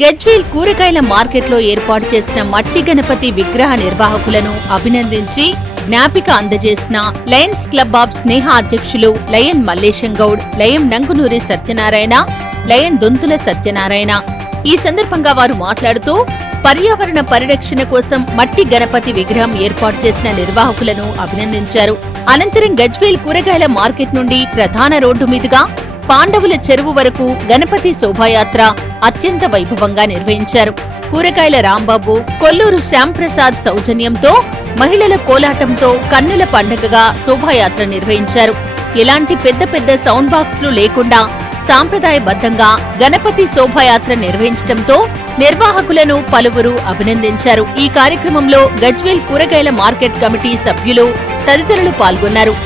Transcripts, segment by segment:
గజ్వేల్ కూరగాయల మార్కెట్లో ఏర్పాటు చేసిన మట్టి గణపతి విగ్రహ నిర్వాహకులను అభినందించి జ్ఞాపిక అందజేసిన లయన్స్ క్లబ్ ఆఫ్ స్నేహ అధ్యక్షులు lion Mallesham Goud, lion Nangunuri Satyanarayana, lion Donthula Satyanarayana. ఈ సందర్భంగా వారు మాట్లాడుతూ పర్యావరణ పరిరక్షణ కోసం మట్టి గణపతి విగ్రహం ఏర్పాటు చేసిన నిర్వాహకులను అభినందించారు. అనంతరం గజ్వేల్ కూరగాయల మార్కెట్ నుండి ప్రధాన రోడ్డు మీదుగా పాండవుల చెరువు వరకు గణపతి శోభాయాత్ర అత్యంత వైభవంగా నిర్వహించారు. కూరగాయల రాంబాబు, కొల్లూరు శ్యాంప్రసాద్ సౌజన్యంతో మహిళల కోలాటంతో కన్నుల పండగగా శోభాయాత్ర నిర్వహించారు. ఎలాంటి పెద్ద పెద్ద సౌండ్ బాక్స్లు లేకుండా సాంప్రదాయబద్ధంగా గణపతి శోభాయాత్ర నిర్వహించడంతో నిర్వాహకులను పలువురు అభినందించారు. ఈ కార్యక్రమంలో గజ్వేల్ కూరగాయల మార్కెట్ కమిటీ సభ్యులు తదితరులు పాల్గొన్నారు.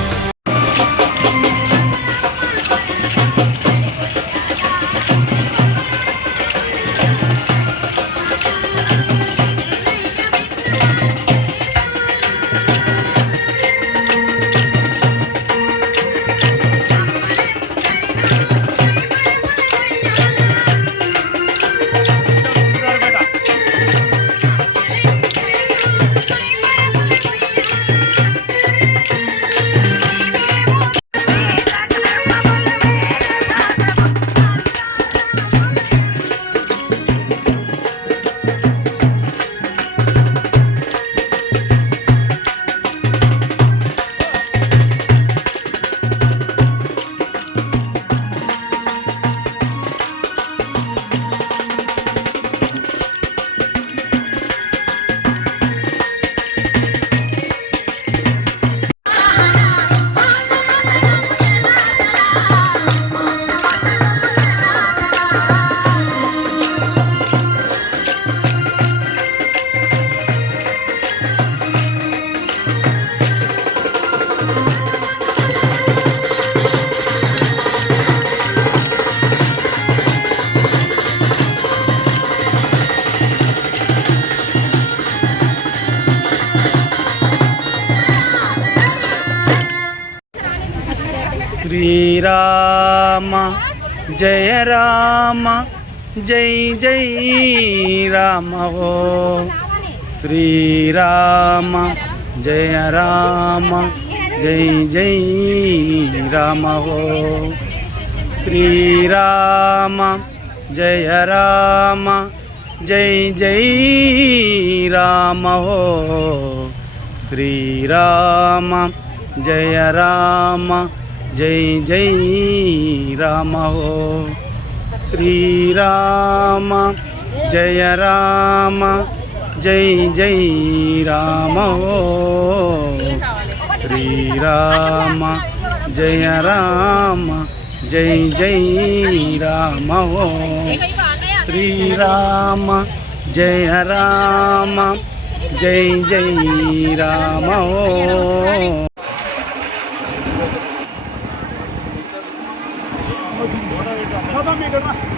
శ్రీరామ జయ రామ జై జై రామ ఓ శ్రీరామ జయ రామ జై జై రామ ఓ శ్రీరామ జయ రామ జై జై రామ ఓ శ్రీరామ జయ రామ జై జై రామ ఓ శ్రీరామ జయ రామ జై జై రామ ఓ శ్రీరామ జయ రామ జై జై రామ ఓ శ్రీరామ జయ రామ జై జై రామ ఓ Hold on,